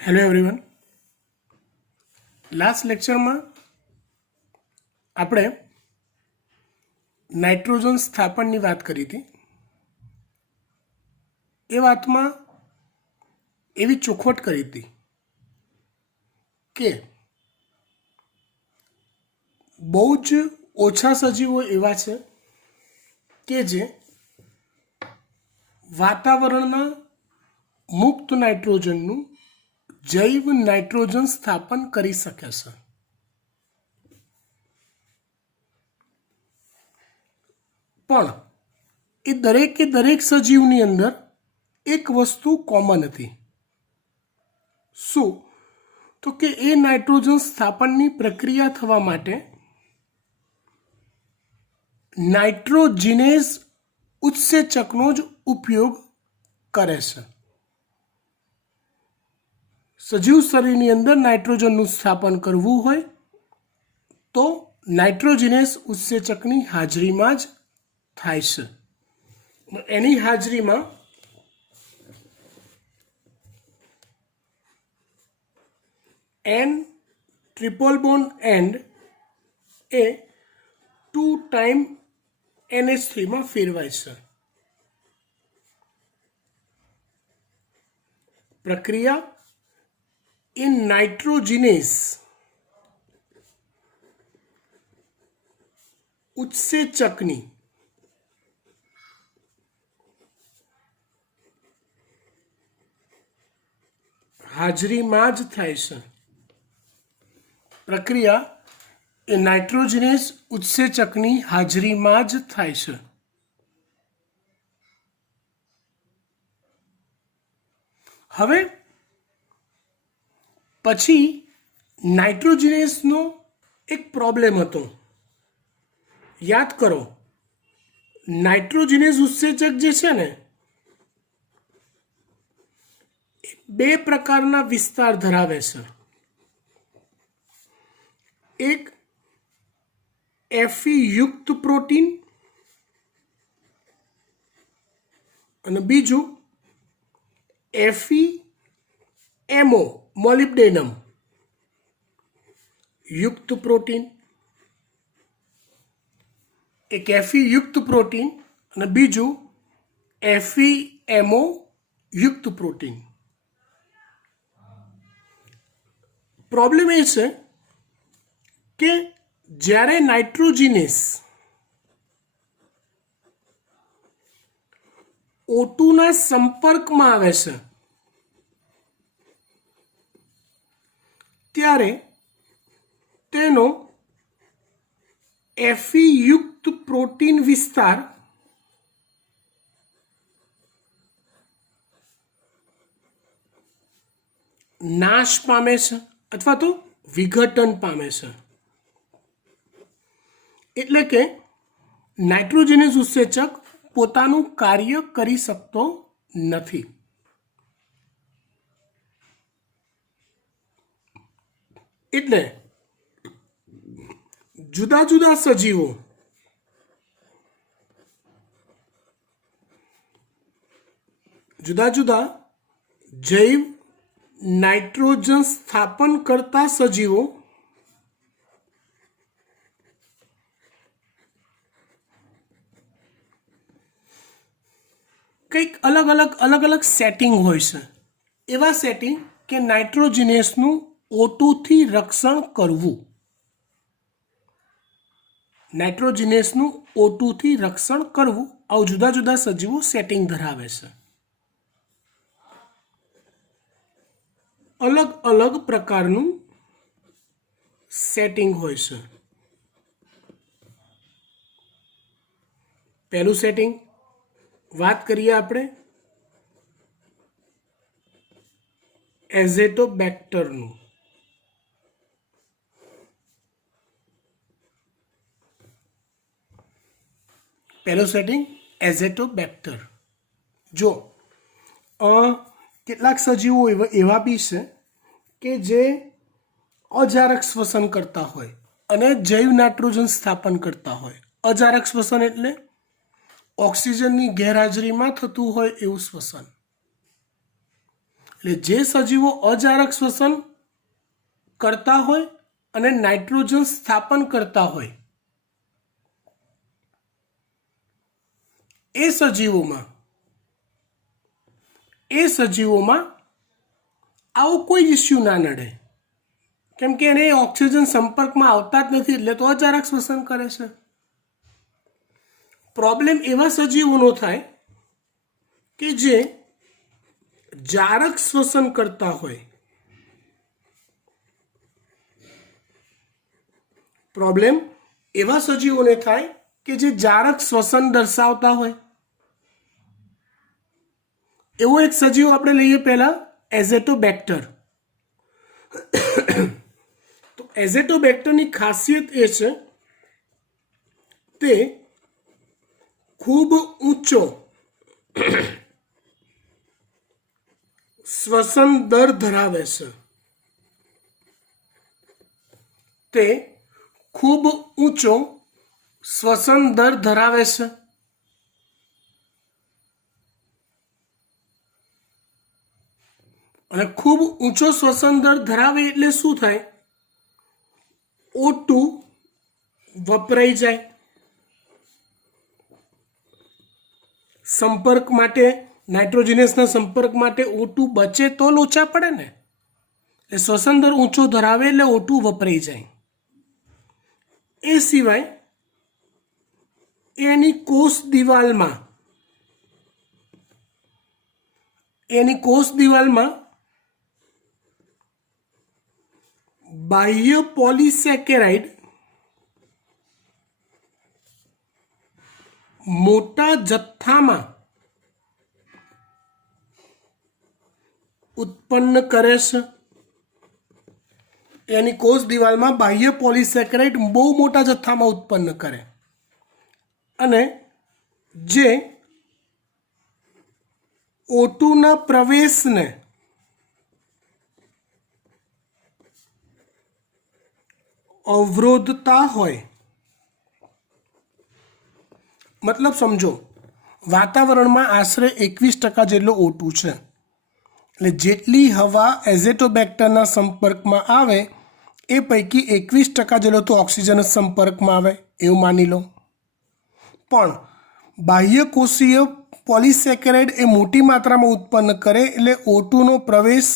Hello everyone. Last લેક્ચરમાં આપણે nitrogen સ્થાપનની વાત કરી હતી. એ વાતમાં એવી ચોખવટ કરી હતી કે બહુ જ ઓછા સજીવો એવા છે કે જે વાતાવરણના મુક્ત નાઇટ્રોજનનું જૈવ નાઇટ્રોજન સ્થાપન કરી શકે છે. પણ એ દરેક સજીવની અંદર એક વસ્તુ કોમન હતી. શું? તો કે એ નાઇટ્રોજન સ્થાપનની પ્રક્રિયા થવા માટે નાઇટ્રોજિનેઝ ઉત્સેચકનો જ ઉપયોગ કરે છે. સજીવ શરીરની અંદર નાઇટ્રોજનનું સ્થાપન કરવું હોય તો નાઇટ્રોજિનેઝ ઉત્સેચકની હાજરીમાં જ થાય છે. એની હાજરીમાં N triple bond and A 2 time NH3 માં ફેરવાય છે. પ્રક્રિયા એ નાઇટ્રોજિનેઝ ઉત્સેચકની હાજરીમાં જ થાય છે. પ્રક્રિયા એ નાઇટ્રોજિનેઝ ઉત્સેચકની હાજરીમાં જ થાય છે. હવે પછી નાઇટ્રોજિનેઝનો એક પ્રોબ્લેમ હતો. યાદ કરો, નાઇટ્રોજિનેઝ ઉત્સેચક જે છે ને એ બે પ્રકારના વિસ્તાર ધરાવે છે. એક Fe યુક્ત પ્રોટીન અને બીજું FeMO મોલિબ્ડેનમ યુક્ત પ્રોટીન. એક Fe યુક્ત પ્રોટીન અને બીજું FeMO યુક્ત પ્રોટીન. પ્રોબ્લેમ એ છે કે જ્યારે નાઇટ્રોજિનેઝ O2 ના સંપર્કમાં આવે છે ત્યારે તેનો Fe યુક્ત પ્રોટીન વિસ્તાર નાશ પામે છે અથવા તો વિઘટન પામે છે. એટલે કે નાઇટ્રોજિનેઝ ઉત્સેચક પોતાનું કાર્ય કરી શકતો નથી. એટલે જુદા જુદા સજીવો જુદા જુદા જૈવ નાઇટ્રોજન સ્થાપન કરતા સજીવો કંઈક અલગ અલગ સેટિંગ હોય છે. એવા સેટિંગ કે નાઇટ્રોજિનેસનું O2 થી રક્ષણ કરવું. નાઇટ્રોજિનેસનું O2 થી રક્ષણ કરવું આવું જુદા જુદા સજીવો સેટિંગ ધરાવે છે. અલગ પ્રકારનું સેટિંગ હોય છે. પહેલું સેટિંગ વાત કરીએ આપણે એઝેટોબેક્ટરનું. પહેલું સેટિંગ એઝેટોબેક્ટર. જો કેટલાક સજીવો એવા બી છે કે જે અજારક શ્વસન કરતા હોય અને જૈવ નાઇટ્રોજન સ્થાપન કરતા હોય. અજારક શ્વસન એટલે ઓક્સિજનની ગેરહાજરીમાં થતું હોય એવું શ્વસન. એટલે જે સજીવો અજારક શ્વસન કરતા હોય અને નાઇટ્રોજન સ્થાપન કરતા હોય એ સજીવોમાં આવો કોઈ ઇસ્યુ ના નડે, કેમ કે એને ઓક્સિજન સંપર્કમાં આવતા જ નથી, એટલે તો અજારક શ્વસન કરે છે. પ્રોબ્લેમ એવા સજીવોનો થાય કે જે જારક શ્વસન કરતા હોય. પ્રોબ્લેમ એવા સજીવોને થાય કે જે જારક શ્વસન દર્શાવતા હોય. એવો એક સજીવ આપણે લઈએ પહેલા, એઝેટોબેક્ટર. તો એઝેટોબેક્ટરની ખાસિયત એ છે તે ખૂબ ઊંચો શ્વસન દર ધરાવે છે. તે ખૂબ ઊંચો શ્વસન દર ધરાવે છે. અને ખૂબ ઊંચો શ્વસન દર ધરાવે એટલે શું થાય? O2 વપરાઈ જાય. સંપર્ક માટે, નાઇટ્રોજનસના સંપર્ક માટે O2 બચે તો લોચા પડે ને. એટલે શ્વસન દર ઊંચો ધરાવે એટલે O2 વપરાઈ જાય. એ સિવાય એની કોષ દિવાલમાં બાહ્ય પોલિસેકેરાઇડ મોટા જથ્થામાં ઉત્પન્ન કરે છે. એની કોષ દિવાલમાં બાહ્ય પોલિસેકેરાઇડ બહુ મોટા જથ્થામાં ઉત્પન્ન કરે અને જે O2ના પ્રવેશને અવરોધતા હોય. મતલબ સમજો, વાતાવરણમાં આશરે 21% જેટલો O2 છે. એટલે જેટલી હવા એઝેટોબેક્ટરના સંપર્કમાં આવે એ પૈકી 21% જેટલો તો ઓક્સિજન સંપર્કમાં આવે એવું માની લો. પણ બાહ્ય કોષીય પોલિસેકેરાઇડ એ મોટી માત્રામાં ઉત્પન્ન કરે એટલે O2નો પ્રવેશ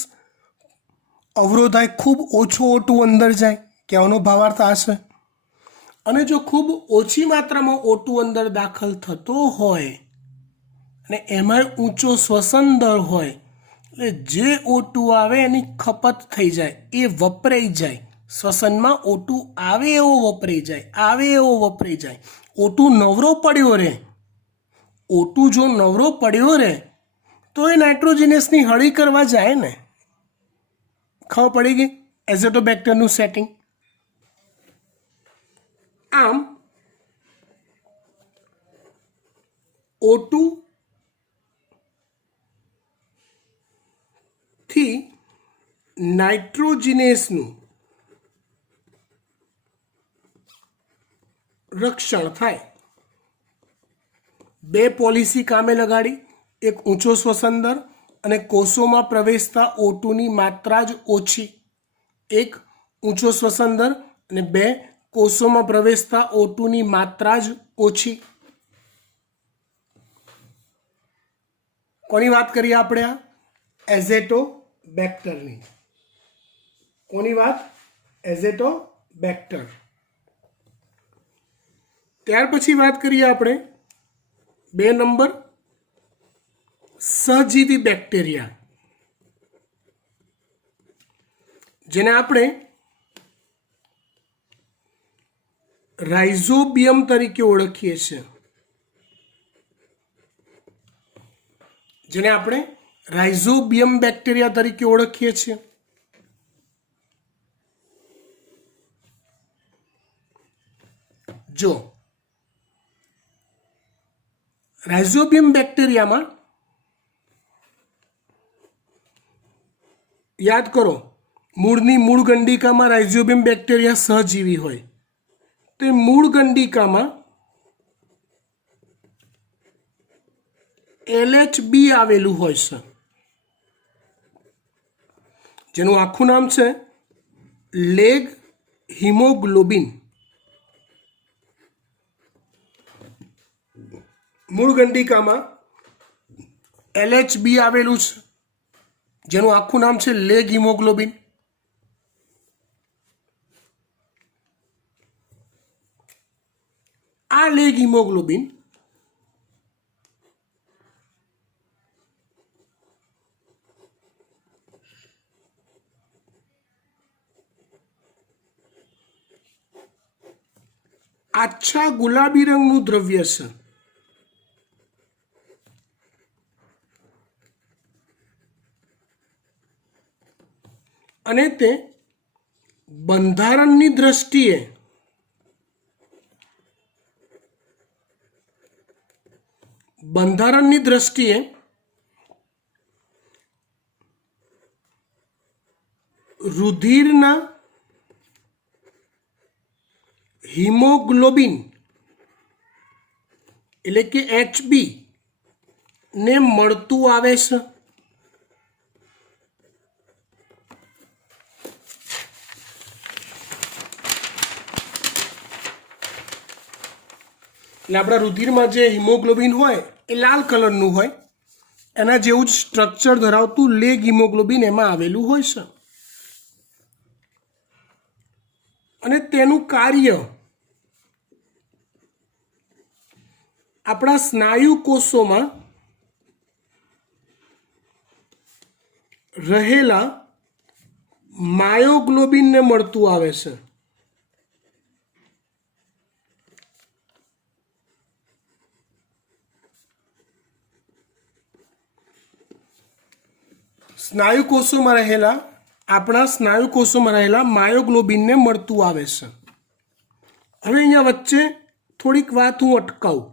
અવરોધાય, ખૂબ ઓછો O2 અંદર જાય. કહેવાનો ભાવાર્થ આ છે. અને જો ખૂબ ઓછી માત્રામાં O2 અંદર દાખલ થતો હોય અને એમાં ઊંચો શ્વસન દર હોય એટલે જે O2 આવે એની ખપત થઈ જાય, એ વપરાઈ જાય. શ્વસનમાં O2 આવે એવો વપરાઈ જાય. O2 નવરો પડ્યો રહે. O2 જો નવરો પડ્યો રહે તો એ નાઇટ્રોજનસની હળી કરવા જાય ને. ખબર પડી ગઈ એઝેટોબેક્ટરનું સેટિંગ. આમ O2 થી નાઇટ્રોજનસનું રક્ષણ થાય. બે પોલિસી કામે લગાડી, એક ઊંચો શ્વસન દર અને કોષોમાં પ્રવેશતા O2ની માત્રા જ ઓછી. એક ઊંચો શ્વસન દર અને બે કોષોમાં પ્રવેશતા O2ની માત્રા જ ઓછી. કોની વાત કરીએ આપણે? આ એઝેટોબેક્ટરની. કોની વાત? એઝેટોબેક્ટર. ત્યાર પછી વાત કરીએ આપણે 2 નંબર, સહજીવી બેક્ટેરિયા, જેને આપણે રાઇઝોબિયમ તરીકે ઓળખીએ છીએ. જો રાઇઝોબિયમ બેક્ટેરિયામાં યાદ કરો, મૂળ ગંડિકામાં રાઇઝોબિયમ બેક્ટેરિયા સહજીવી હોય. તે મૂળ ગંડિકામાં LHB આવેલું હોય છે. જેનું આખું નામ છે લેગ હિમોગ્લોબિન. મૂળ ગંડિકામાં LHB આવેલું છે, જેનું આખું નામ છે લેગ હિમોગ્લોબિન. આ લેગ હિમોગ્લોબિન આછા ગુલાબી રંગનું દ્રવ્ય છે અને તે બંધારણની દ્રષ્ટિએ રુધિરના હિમોગ્લોબિન એટલે કે HB ને મળતું આવે છે. એટલે આપણા રુધિરમાં જે હિમોગ્લોબિન હોય એ લાલ કલરનું હોય, એના જેવું જ સ્ટ્રક્ચર ધરાવતું લેગ હિમોગ્લોબિન એમાં આવેલું હોય છે. અને તેનું કાર્ય આપણા સ્નાયુ કોષોમાં રહેલા માયોગ્લોબિનને મળતું આવે છે. આપણા સ્નાયુ કોષોમાં રહેલા માયોગ્લોબિનને મળતું આવે છે. હવે અહીંયા વચ્ચે થોડીક વાત હું અટકાવું,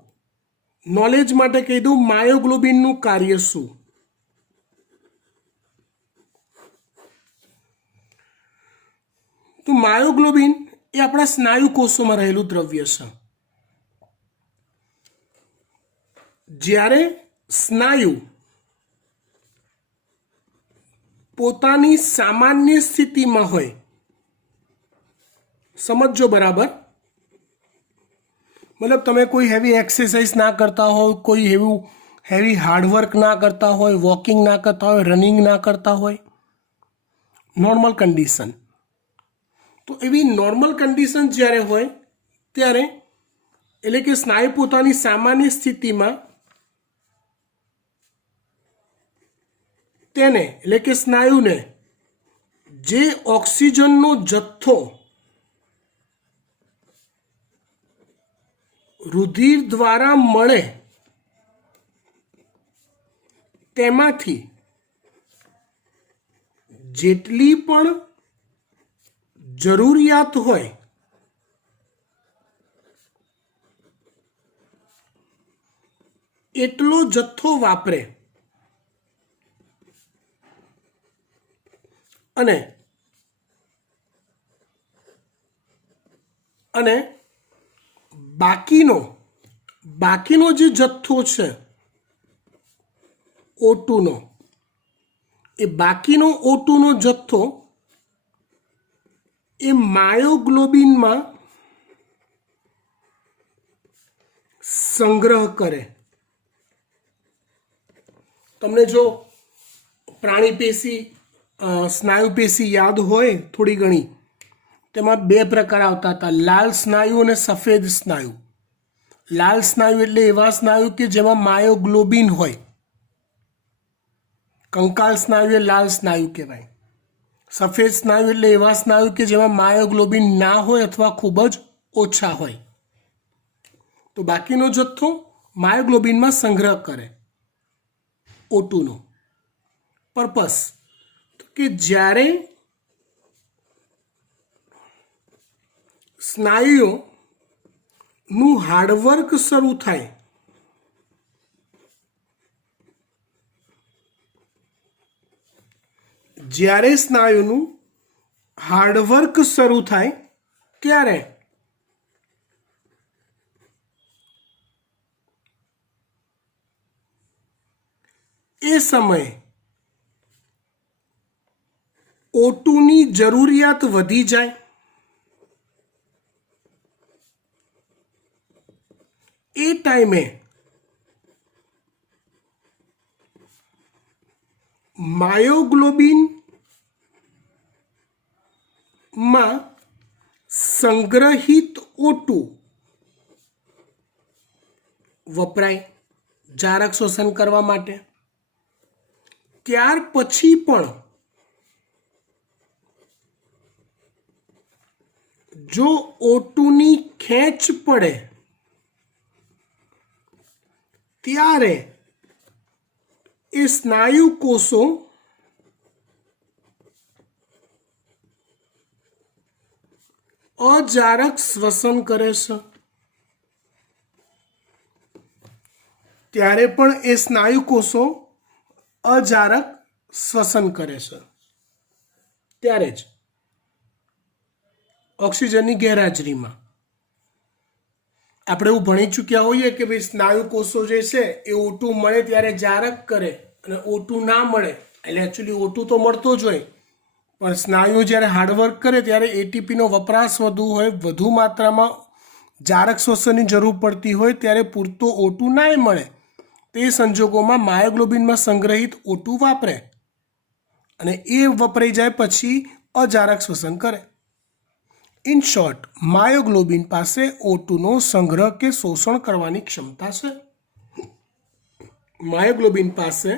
નોલેજ માટે કહી દઉં માયોગ્લોબિનનું કાર્ય શું. તો માયોગ્લોબિન એ આપણા સ્નાયુ કોષોમાં રહેલું દ્રવ્ય છે. જ્યારે સ્નાયુ પોતાની સામાન્ય સ્થિતિમાં હોય, સમજો બરાબર, મતલબ તમે કોઈ હેવી એક્સરસાઇઝ ના કરતા હોય, કોઈ હેવી હાર્ડવર્ક ના કરતા હોય, વોકિંગ ના કરતા હોય, રનિંગ ના કરતા હોય, નોર્મલ કન્ડિશન. તો એવી નોર્મલ કન્ડિશન જ્યારે હોય ત્યારે એટલે કે સ્નાયુ પોતાની સામાન્ય સ્થિતિમાં તેને એટલે કે સ્નાયુને જે ઓક્સિજનનો જથ્થો રુધિર દ્વારા મળે તેમાંથી જેટલી પણ જરૂરિયાત હોય એટલો જથ્થો વાપરે અને બાકીનો જે જથ્થો છે O2નો, એ બાકીનો O2નો જથ્થો એ માયોગ્લોબિનમાં સંગ્રહ કરે. તમને જો પ્રાણી પેશી સ્નાયુ પેશી યાદ હોય થોડી ઘણી, તેમાં બે પ્રકાર આવતા હતા, લાલ સ્નાયુ અને સફેદ સ્નાયુ. લાલ સ્નાયુ એટલે એવા સ્નાયુ કે જેમાં માયોગ્લોબિન હોય. કંકાલ સ્નાયુ એ લાલ સ્નાયુ કહેવાય. સફેદ સ્નાયુ એટલે એવા સ્નાયુ કે જેમાં માયોગ્લોબિન ના હોય અથવા ખૂબ જ ઓછા હોય. તો બાકીનો જથ્થો માયોગ્લોબિનમાં સંગ્રહ કરે O2નો. પર્પસ કે જ્યારે સ્નાયુઓનું હાર્ડવર્ક શરૂ થાય ત્યારે એ સમયે ઓટુની જરૂરિયાત વધી જાય એ ટાઈમે માયોગ્લોબિનમાં સંગ્રહિત ઓટુ વપરાય જારક શોષણ કરવા માટે. ત્યાર પછી પણ જો ઓટુની ખેંચ પડે ત્યારે એ સ્નાયુ કોષો અજારક શ્વસન કરે છે. ત્યારે પણ એ સ્નાયુ કોષો અજારક શ્વસન કરે છે. ત્યારે જ ઓક્સિજનની ગેરહાજરીમાં આપણે એવું ભણી ચૂક્યા હોઈએ કે ભાઈ સ્નાયુ કોષો જે છે એ ઓટુ મળે ત્યારે જારક કરે અને ઓટુ ના મળે એટલે એકચ્યુઅલી ઓટુ તો મળતો જ હોય પણ સ્નાયુ જ્યારે હાર્ડવર્ક કરે ત્યારે એટીપીનો વપરાશ વધુ હોય, વધુ માત્રામાં જારક શોષણની જરૂર પડતી હોય ત્યારે પૂરતો ઓટુ ના મળે. તે સંજોગોમાં માયોગ્લોબિનમાં સંગ્રહિત ઓટુ વાપરે અને એ વપરાઈ જાય પછી અજારક શ્વસન કરે. ઇન શોર્ટ, માયોગ્લોબિન પાસે ઓટુનો સંગ્રહ કે શોષણ કરવાની ક્ષમતા છે. માયોગ્લોબિન પાસે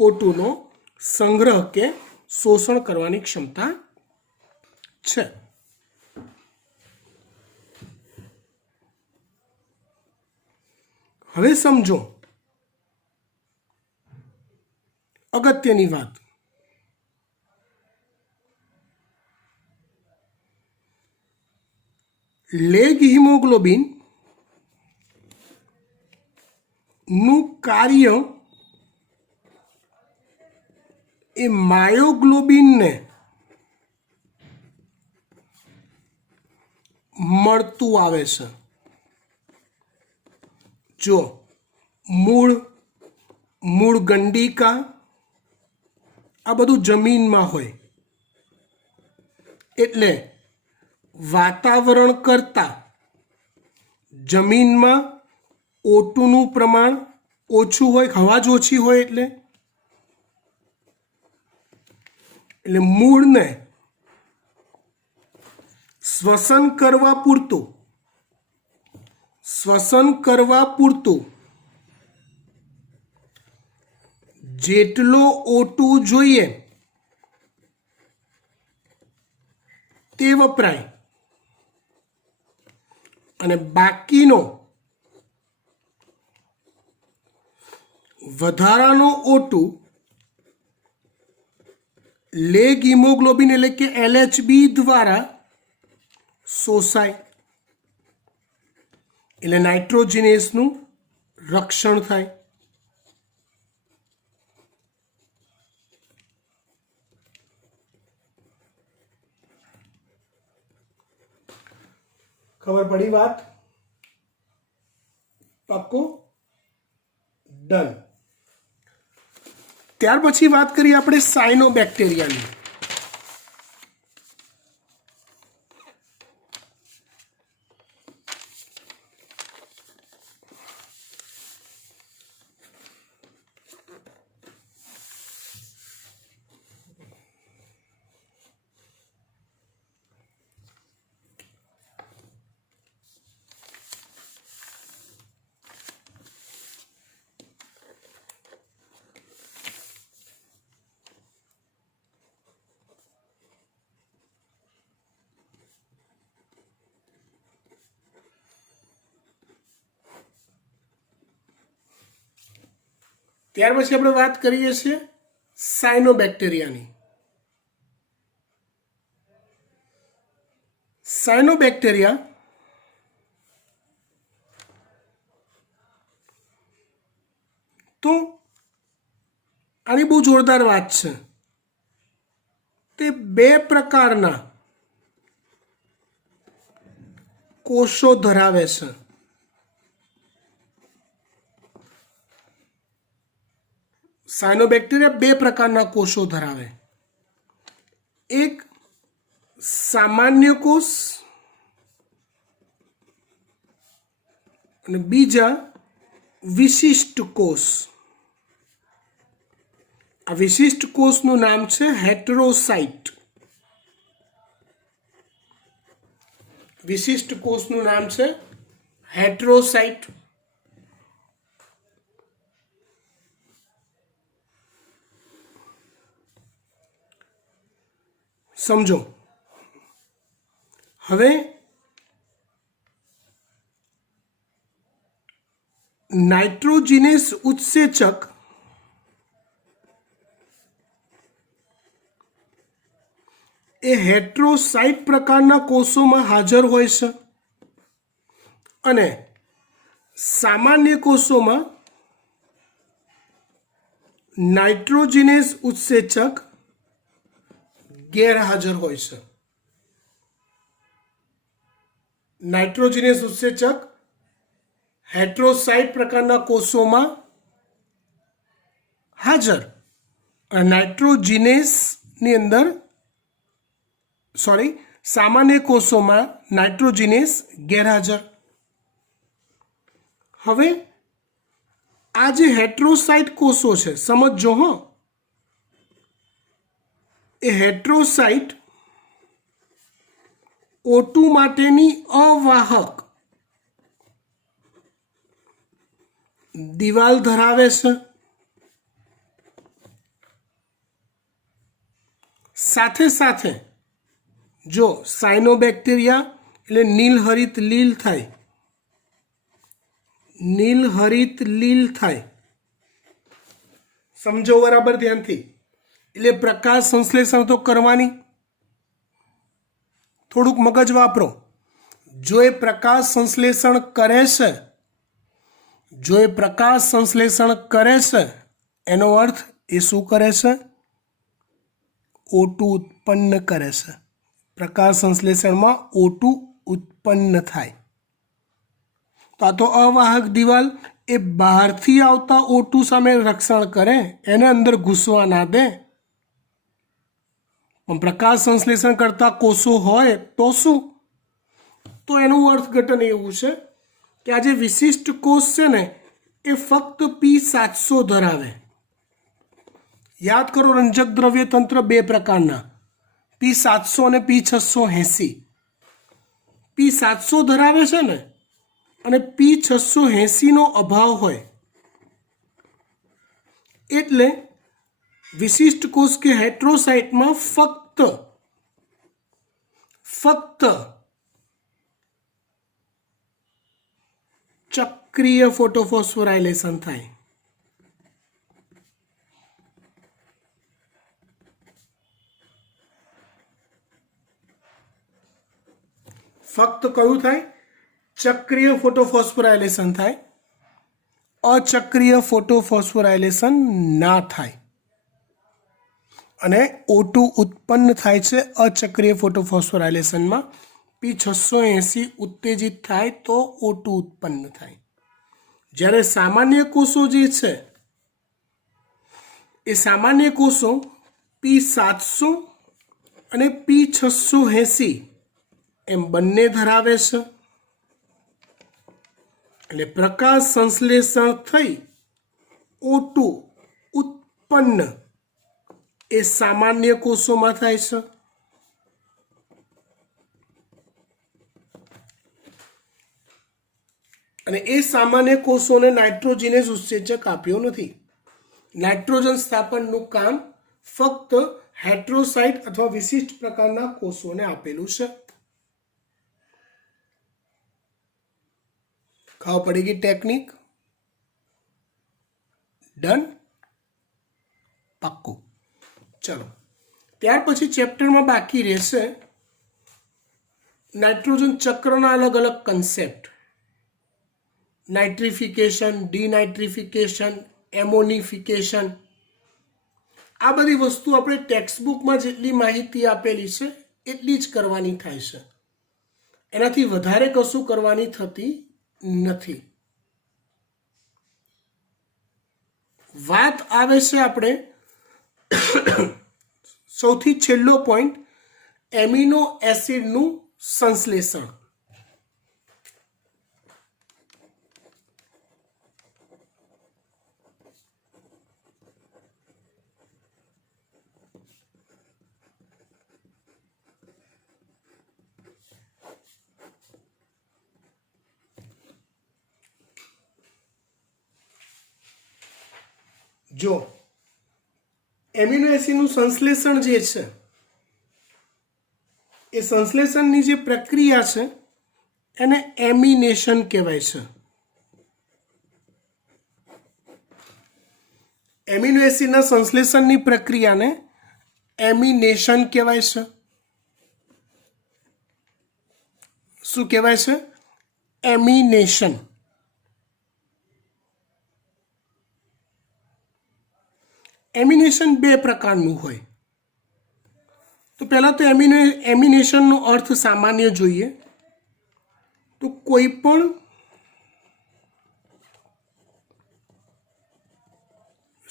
ઓટુનો સંગ્રહ કે શોષણ કરવાની ક્ષમતા છે. હવે સમજો અગત્યની વાત. લેગ હિમોગ્લોબિન નું કાર્ય એ માયોગ્લોબિનને મળતું આવે છે. જો મૂળ ગંડિકા આ બધું જમીનમાં હોય એટલે વાતાવરણ કરતાં જમીનમાં ઓટુનું પ્રમાણ ઓછું હોય, હવા જ ઓછી હોય એટલે મૂળને શ્વસન કરવા પૂરતું જેટલો ઓટુ જોઈએ તે વપરાય અને બાકીનો વધારાનો ઓટુ લેગ હિમોગ્લોબિન એટલે કે એલએચબી દ્વારા શોષાય એટલે નાઇટ્રોજિનેસનું રક્ષણ થાય. ખબર પડી વાત? પાક્કું? ડન. ત્યાર પછી વાત કરીએ આપણે સાયનોબેક્ટેરિયાની. ત્યાર પછી આપણે વાત કરીએ છીએ સાયનોબેક્ટેરિયાની. સાયનોબેક્ટેરિયા તો આની બહુ જોરદાર વાત છે. તે બે પ્રકારના કોષો ધરાવે છે. સાયનોબેક્ટેરિયા બે પ્રકારના કોષો ધરાવે. એક સામાન્ય કોષ અને બીજા વિશિષ્ટ કોષ. આ વિશિષ્ટ કોષનું નામ છે હેટરોસાઇટ. વિશિષ્ટ કોષનું નામ છે હેટરોસાઇટ. સમજો. હવે નાઇટ્રોજિનેસ ઉત્સેચક એ હેટરોસાઇટ પ્રકારના કોષોમાં હાજર હોય છે અને સામાન્ય કોષોમાં નાઇટ્રોજિનેસ ઉત્સેચક ગેરહાજર હોય છે. નાઇટ્રોજિનેસ ઉત્સેચક હેટરોસાઇટ પ્રકારના કોષોમાં હાજર અને નાઇટ્રોજિનેસની અંદર સામાન્ય કોષોમાં નાઇટ્રોજિનેસ ગેરહાજર. હવે આ જે હેટરોસાઇટ કોષો છે સમજો હો, એ હેટરોસાઇટ O2 માટેની અવાહક દિવાલ ધરાવે છે. સાથે સાથે જો સાયનોબેક્ટેરિયા એટલે નીલહરિત લીલ થાય, નીલહરિત લીલ થાય, સમજો બરાબર ધ્યાનથી. એટલે પ્રકાશ સંશ્લેષણ તો કરવાની, થોડુંક મગજ વાપરો. જો એ પ્રકાશ સંશ્લેષણ કરે છે, જો એ પ્રકાશ સંશ્લેષણ કરે છે એનો અર્થ એ શું કરે છે? O2 ઉત્પન્ન કરે છે. પ્રકાશ સંશ્લેષણમાં O2 ઉત્પન્ન થાય. તો આ તો અવાહક દિવાલ એ બહારથી આવતા O2 સામે રક્ષણ કરે, એને અંદર ઘૂસવા ના દે. પણ પ્રકાશ સંશ્લેષણ કરતા કોષો હોય તો શું? તો એનું અર્થઘટન એવું છે કે આ જે વિશિષ્ટ કોષ છે ને એ ફક્ત P700 ધરાવે. યાદ કરો, રંજક દ્રવ્ય તંત્ર બે પ્રકારના, P700 અને P680. P700 ધરાવે છે ને અને P680 નો અભાવ હોય એટલે વિશિષ્ટ કોષ કે હેટરોસાઇટમાં ફક્ત ચક્રીય ફોટોફોસ્ફોરાયલેશન થાય. ફક્ત કયું થાય? ચક્રીય ફોટોફોસ્ફોરાયલેશન થાય. અચક્રીય ફોટોફોસ્ફોરાયલેશન ના થાય. અને O2 ઉત્પન્ન થાય છે અચક્રીય ફોટોફોસ્ફોરાયલેશનમાં. P680 ઉત્તેજિત થાય તો O2 ઉત્પન્ન થાય. જ્યારે સામાન્ય કોષો જે છે એ સામાન્ય કોષો P700 અને P680 એમ બંને ધરાવે છે. એટલે પ્રકાશ સંશ્લેષણ થઈ O2 ઉત્પન્ન એ સામાન્ય કોષોમાં થાય છે. અને એ સામાન્ય કોષોને નાઇટ્રોજિનેસ ઉત્સેચક આપ્યો નથી. નાઇટ્રોજન સ્થાપનનું કામ ફક્ત હેટરોસાઇટ અથવા વિશિષ્ટ પ્રકારના કોષોને આપેલું છે. ખબર પડી ગઈ ટેકનિક? ડન? પાક્કું. ચલો, ત્યાર પછી ચેપ્ટરમાં બાકી રહેશે નાઇટ્રોજન ચક્રના અલગ અલગ કન્સેપ્ટ. નાઇટ્રિફિકેશન, ડિનાઇટ્રિફિકેશન, એમોનિફિકેશન. આ બધી વસ્તુ આપણે ટેક્સ્ટબુકમાં જેટલી માહિતી આપેલી છે એટલી જ કરવાની થાય છે. એનાથી વધારે કશું કરવાની થતી નથી. વાત આવે છે આપણે સૌથી છેલ્લો પોઈન્ટ એમિનો એસિડનું સંશ્લેષણ. જો એમિનો એસિડનું સંશ્લેષણ જે છે એ સંશ્લેષણની જે પ્રક્રિયા છે એને એમિનેશન કહેવાય છે. એમિનો એસિડના સંશ્લેષણની પ્રક્રિયાને એમિનેશન કહેવાય છે. શું કહેવાય છે? એમિનેશન. એમિનેશન બે પ્રકારનું હોય. તો પહેલાં તો એમિનેશનનો અર્થ સામાન્ય જોઈએ તો કોઈ પણ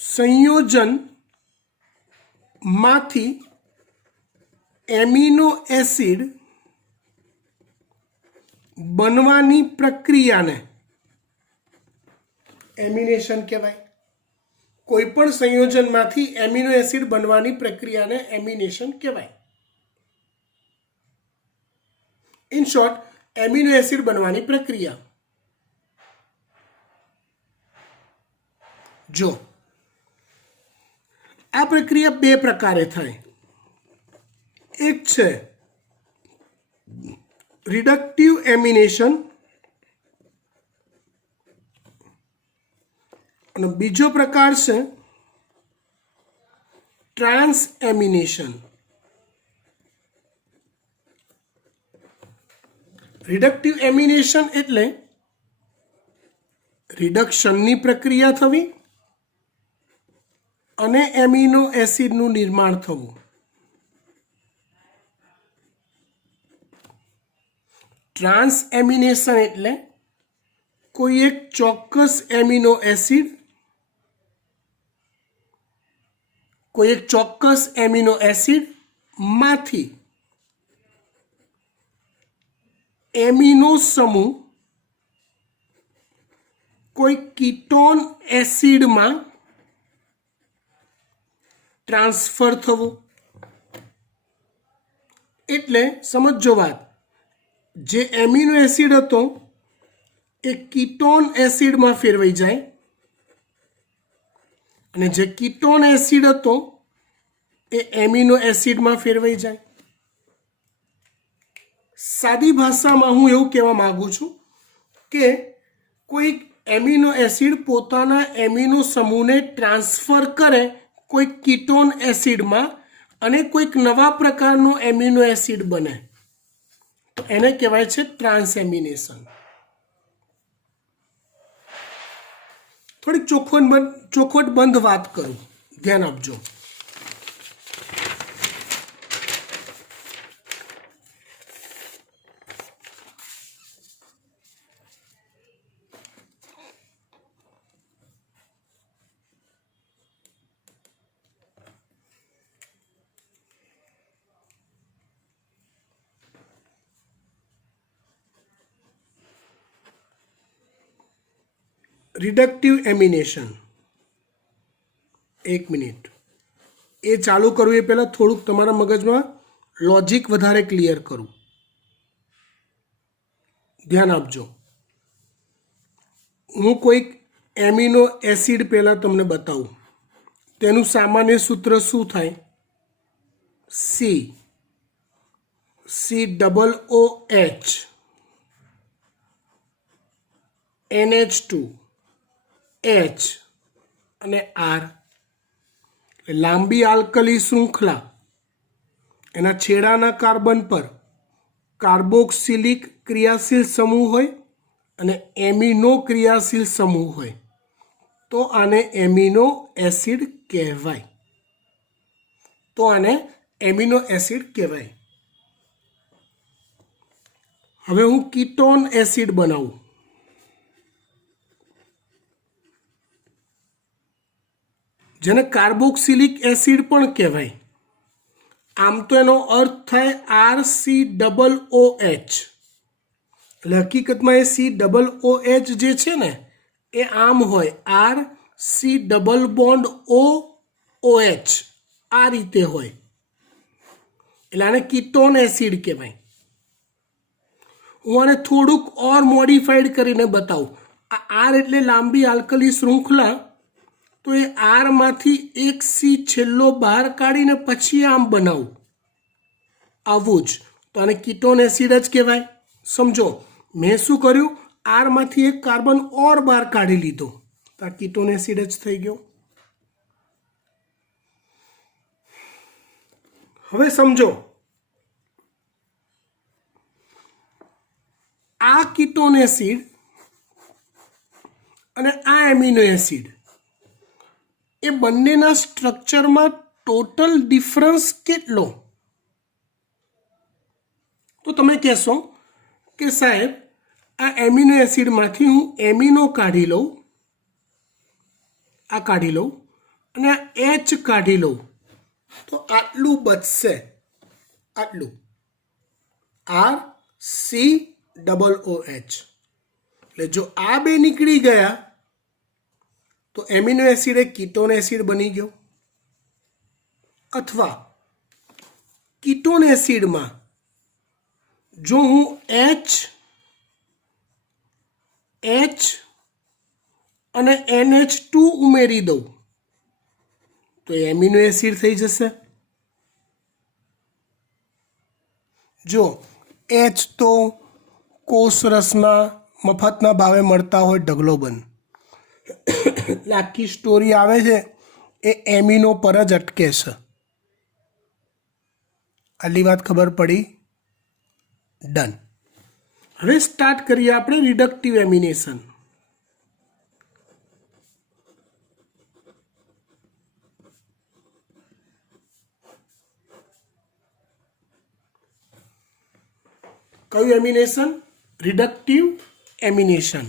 સંયોજનમાંથી એમિનો એસિડ બનવાની પ્રક્રિયાને એમિનેશન કહેવાય. કોઈ પણ સંયોજનમાંથી એમિનો એસિડ બનવાની પ્રક્રિયાને એમિનેશન કહેવાય. ઇન શોર્ટ, એમિનો એસિડ બનવાની પ્રક્રિયા. જો આ પ્રક્રિયા બે પ્રકારે થાય. એક છે રિડક્ટિવ એમિનેશન અને બીજો પ્રકાર છે ટ્રાન્સ એમિનેશન. રિડક્ટિવ એમિનેશન એટલે રિડક્શનની પ્રક્રિયા થવી અને એમિનો એસિડનું નિર્માણ થવું. ટ્રાન્સ એમિનેશન એટલે કોઈ એક ચોક્કસ એમિનો એસિડ માંથી એમિનો સમૂહ કોઈ કીટોન એસિડમાં ટ્રાન્સફર થવું. એટલે સમજો વાત, જે એમિનો એસિડ હતો એ કીટોન એસિડમાં ફેરવાઈ જાય અને જે કીટોન એસિડ હતો એ એમિનો એસિડમાં ફેરવાઈ જાય. સાદી ભાષામાં હું એવું કહેવા માંગુ છું કે કોઈ એમિનો એસિડ પોતાના એમિનો સમૂહને ટ્રાન્સફર કરે કોઈ કીટોન એસિડમાં અને કોઈક નવા પ્રકારનું એમિનો એસિડ બને તો એને કહેવાય છે ટ્રાન્સ એમિનેશન. થોડીક ચોખવટબંધ વાત કરું, ધ્યાન આપજો. રિડક્ટિવ એમિનેશન. એક મિનિટ, એ ચાલુ કરવું એ પહેલાં થોડુંક તમારા મગજમાં લોજિક વધારે ક્લિયર કરું. ધ્યાન આપજો. હું કોઈક એમિનો એસિડ પહેલાં તમને બતાવું. તેનું સામાન્ય સૂત્ર શું થાય? COOH NH2 H અને R. લાંબી આલ્કલી શૃંખલા, એના છેડાના કાર્બન પર કાર્બોક્સિલિક ક્રિયાશીલ સમૂહ હોય અને એમિનો ક્રિયાશીલ સમૂહ હોય તો આને એમિનો એસિડ કહેવાય. હવે હું કીટોન એસિડ બનાવું. જેને કાર્બોક્સિલિક એસિડ પણ કહેવાય. આમ તો એનો અર્થ થાય RCOOH, એટલે હકીકતમાં એ COOH જે છે ને એ આમ હોય RC ડબલ બોન્ડ OOH, આ રીતે હોય, એટલે આને કીટોન એસિડ કહેવાય. હું આને થોડુંક ઓર મોડિફાઈડ કરીને બતાવું. આ આર એટલે લાંબી આલ્કલી શૃંખલા, તો એ આરમાંથી એક સી છેલ્લો બહાર કાઢીને પછી આમ બનાવું, આવું જ, તો આને કીટોન એસિડ જ કહેવાય. સમજો, મેં શું કર્યું, આરમાંથી એક કાર્બન ઓર બહાર કાઢી લીધો, તો આ કીટોન એસિડ જ થઈ ગયો. હવે સમજો, આ કીટોન એસિડ અને આ એમિનો એસિડ, એ બંનેના સ્ટ્રક્ચરમાં ટોટલ ડિફરન્સ કેટલો? તો તમે કહેશો કે સાહેબ, આ એમિનો એસિડમાંથી હું એમિનો કાઢી લઉં, આ કાઢી લઉં, અને આ એચ કાઢી લઉં, તો આટલું બચશે, આટલું RCOOH. એટલે જો આ બે નીકળી ગયા તો એમિનો એસિડ એ કીટોન એસિડ બની ગયો. અથવા કીટોન એસિડમાં જો હું H અને NH2 ઉમેરી દઉં તો એમિનો એસિડ થઈ જશે. જો H તો કોષરસમાં મફતના ભાવે મળતા હોય ઢગલો બંધ, એટલે આખી સ્ટોરી આવે છે એ એમિનો પર જ અટકે છે. આટલી વાત ખબર પડી? ડન. હવે સ્ટાર્ટ કરીએ આપણે રિડક્ટિવ એમિનેશન. કયું એમિનેશન? રિડક્ટિવ એમિનેશન.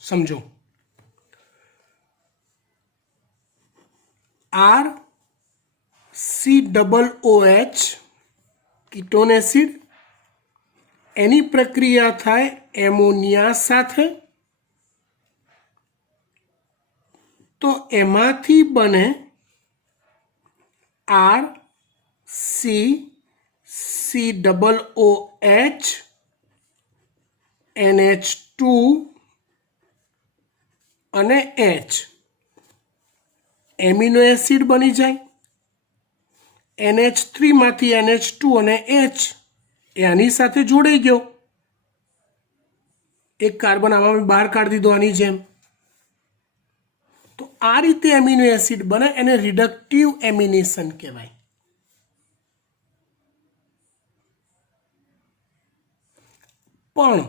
સમજો, RCOOH કીટોન એસિડ, એની પ્રક્રિયા થાય એમોનિયા સાથે, તો એમાંથી બને RCCOOH NH2 અને H, એમિનો એસિડ બની જાય. NH3 માંથી NH2 અને H એ આની સાથે જોડાઈ ગયો, એક કાર્બન આમાં બહાર કાઢી દીધો આની જેમ. તો આ રીતે એમિનો એસિડ બને, એને રિડક્ટિવ એમિનેશન કહેવાય. પણ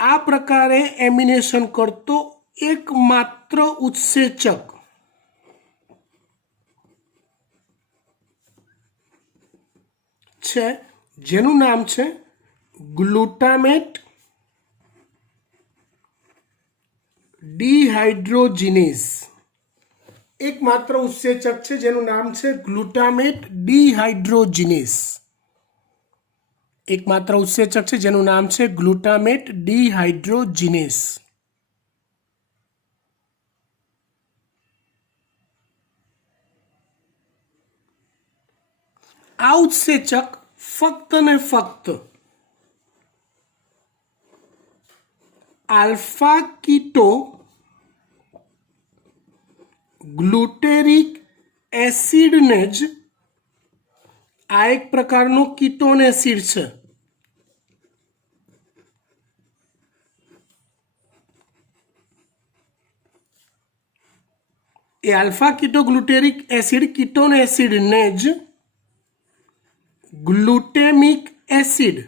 આ પ્રકારે એમિનેશન કરતો એકમાત્ર ઉત્સેચક છે જેનું નામ છે ગ્લુટામેટ ડિહાઇડ્રોજિનેઝ. એકમાત્ર ઉત્સેચક છે જેનું નામ છે ગ્લુટામેટ ડિહાઇડ્રોજિનેઝ. એકમાત્ર ઉત્સેચક છે જેનું નામ છે ગ્લુટામેટ ડિહાઇડ્રોજિનેઝ. આ ઉત્સેચક ફક્ત ને ફક્ત આલ્ફા કીટો ગ્લુટેરિક એસિડને જ, આ એક પ્રકારનો કીટોન એસિડ છે, એ આલ્ફા કીટો ગ્લુટેરિક એસિડ કીટોન એસિડને જ ગ્લુટેમિક એસિડ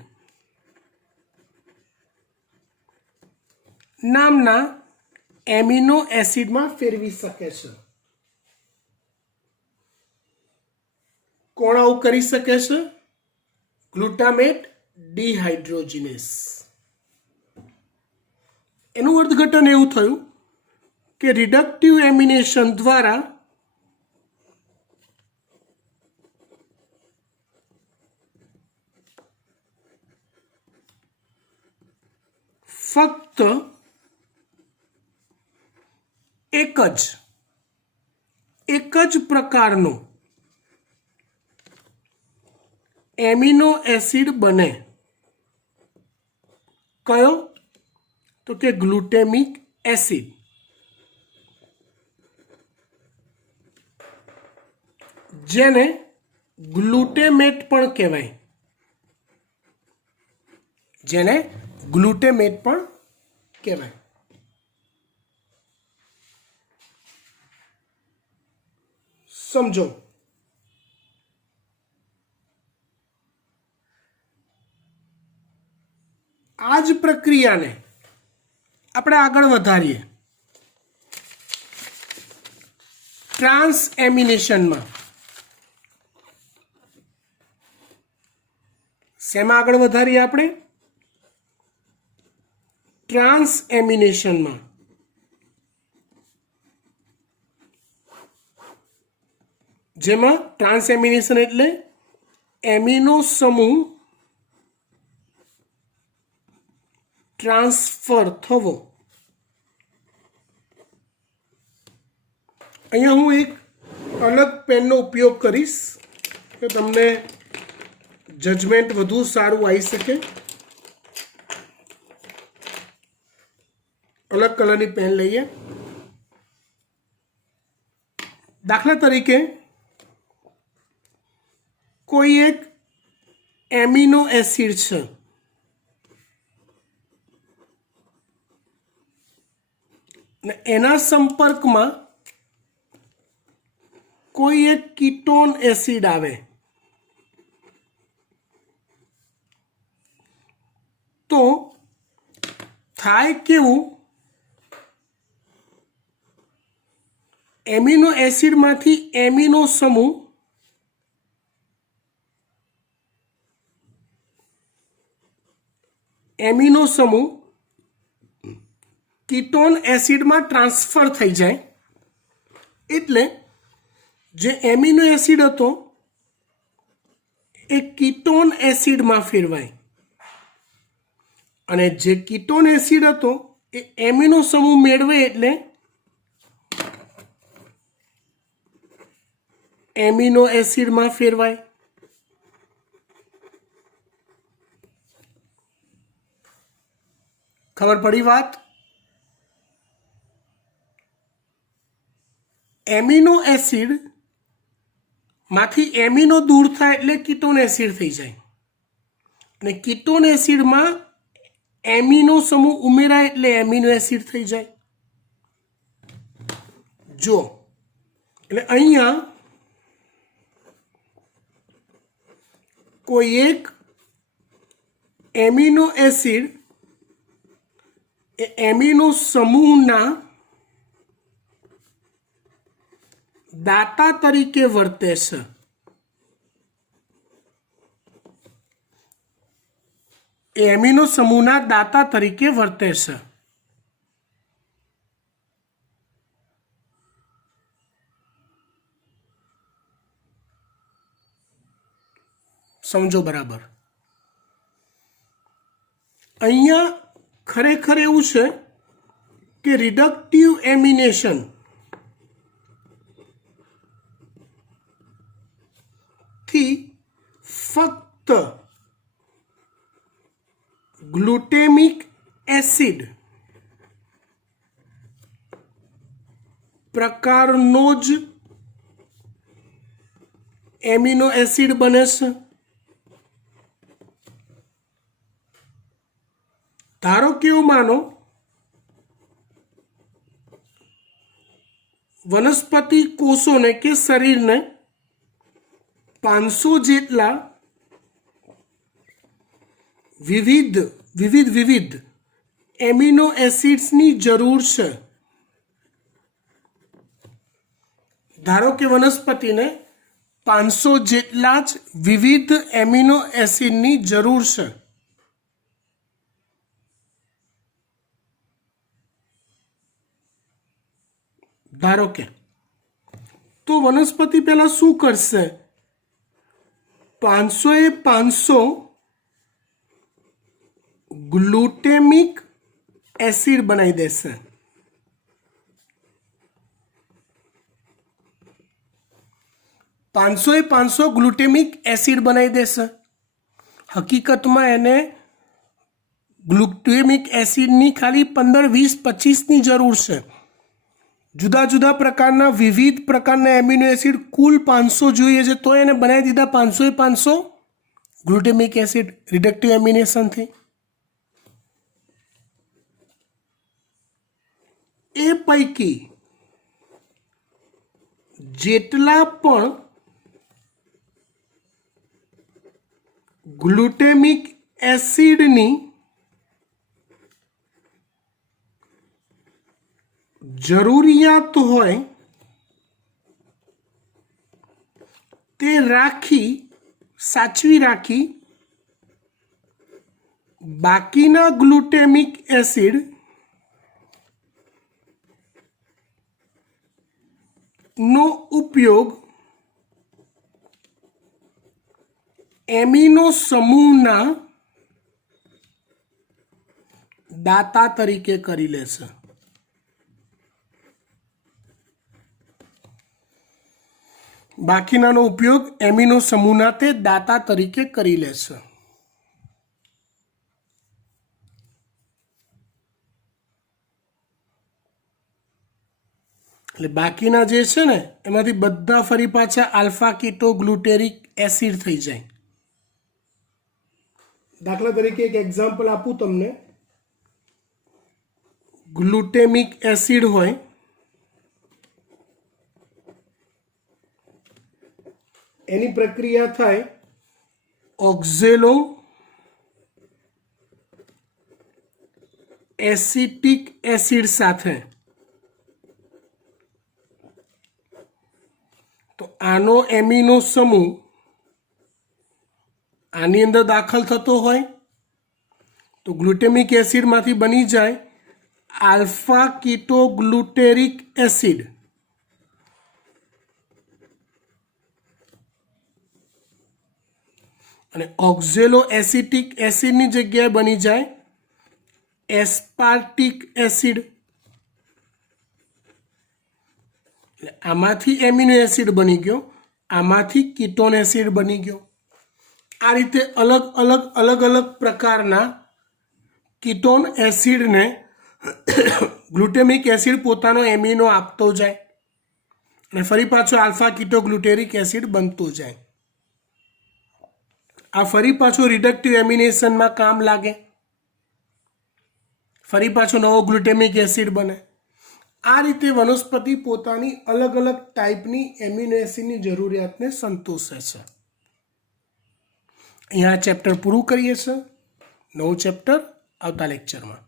નામના એમિનો એસિડમાં ફેરવી શકે છે. કોણ આવું કરી શકે છે? ગ્લુટામેટ ડિહાઇડ્રોજિનેઝ. એનું અર્થઘટન એવું થયું કે રિડક્ટિવ એમિનેશન દ્વારા ફક્ત એક જ પ્રકારનો એમિનો એસિડ બને. કયો? તો કે ગ્લુટેમિક એસિડ. જેને ગ્લુટેમેટ પણ કહેવાય. સમજો. આ જ પ્રક્રિયાને આપણે આગળ વધારીએ ટ્રાન્સ એમિનેશનમાં. શેમાં આગળ વધારીએ આપણે? ટ્રાન્સ એમિનેશનમાં. જેમાં ટ્રાન્સ એમિનેશન એટલે એમિનો સમૂહ ટ્રાન્સફર થવો. અહીંયા હું એક અલગ પેનનો ઉપયોગ કરીશ કે તમને જજમેન્ટ વધુ સારું આવી શકે. અલગ કલરની પેન લઈએ. દાખલા તરીકે કોઈ એક એમિનો એસિડ છે ને એના સંપર્કમાં કોઈ એક કીટોન એસિડ આવે તો થાય કેવું? એમિનો એસિડમાંથી એમિનો સમૂહ કીટોન એસિડમાં ટ્રાન્સફર થઈ જાય. એટલે જે એમિનો એસિડ હતો એ કીટોન એસિડમાં ફેરવાય અને જે કીટોન એસિડ હતો એ એમિનો સમૂહ મેળવે એટલે એમિનો એસિડમાં ફેરવાય. ખબર પડી વાત? એમિનો એસિડ માંથી એમિનો દૂર થાય એટલે કીટોન એસિડ થઈ જાય અને કીટોન એસિડમાં એમિનો સમૂહ ઉમેરાય એટલે એમિનો એસિડ થઈ જાય. જો એટલે અહીંયા કોઈ એક એમિનો એસિડ એ એમિનો સમૂહના દાતા તરીકે વર્તે છે. એમિનો સમૂહના દાતા તરીકે વર્તે છે. સમજો બરાબર. અહીંયા ખરેખર એવું છે કે રિડક્ટિવ એમિનેશન થી ફક્ત ગ્લુટેમિક એસિડ પ્રકારનો જ એમિનો એસિડ બને છે. ધારો કે એવું માનો વનસ્પતિ કોષોને કે શરીરને 500 જેટલા વિવિધ એમિનો એસિડ્સની જરૂર છે. ધારો કે વનસ્પતિને 500 જેટલા જ વિવિધ એમિનો એસિડની જરૂર છે. ધારો કે તો વનસ્પતિ પહેલાં શું કરશે? 500 એ 500 ગ્લુટેમિક એસિડ બનાવી દેશે. 500 એ 500 ગ્લુટેમિક એસિડ બનાવી દેશે. હકીકતમાં એને ગ્લુટેમિક એસિડની ખાલી 15, 20, 25ની જરૂર છે. જુદા જુદા પ્રકારના વિવિધ પ્રકારના એમિનો એસિડ કુલ 500 જોઈએ છે, તો એને બનાવી દીધા 500 એ 500 ગ્લુટેમિક એસિડ રિડક્ટિવ એમિનેશનથી. એ પૈકી જેટલા પણ ગ્લુટેમિક એસિડની જરૂરિયાત હોય તે સાચવી રાખી બાકીના ગ્લુટેમિક એસિડ નો ઉપયોગ એમિનો સમૂહના દાતા તરીકે કરી લેશે. બાકીનાનો ઉપયોગ એમિનો સમૂહના તે દાતા તરીકે કરી લેશે. એટલે બાકીના જે છે ને એમાંથી બધા ફરી પાછા આલ્ફા કીટો ગ્લુટેરિક એસિડ થઈ જાય. દાખલા તરીકે એક એક્ઝામ્પલ આપું તમને. ગ્લુટેમિક એસિડ હોય, એની પ્રક્રિયા થાય ઓક્ઝેલો એસિટિક એસિડ સાથે. તો આનો એમિનો સમૂહ આની અંદર દાખલ થતો હોય તો ગ્લુટેમિક એસિડમાંથી બની જાય આલ્ફા કીટો ગ્લુટેરિક એસિડ. અને ઓક્ઝેલો એસિટિક એસિડની જગ્યાએ બની જાય એસ્પાર્ટિક એસિડ. એટલે આમાંથી એમિનો એસિડ બની ગયો, આમાંથી કીટોન એસિડ બની ગયો. આ રીતે અલગ અલગ પ્રકારના કીટોન એસિડને ગ્લુટેમિક એસિડ પોતાનો એમિનો આપતો જાય અને ફરી પાછો આલ્ફા કીટો ગ્લુટેરિક એસિડ બનતો જાય. આ ફરી પાછો રિડક્ટિવ એમિનેશનમાં કામ લાગે, ફરી પાછો નવો ગ્લુટેમિક એસિડ બને. આ રીતે વનસ્પતિ પોતાની અલગ ટાઈપની એમિનો એસિડની જરૂરિયાતને સંતોષે છે. અહીંયા ચેપ્ટર પૂરું કરીએ છીએ. નવું ચેપ્ટર આવતા લેક્ચરમાં.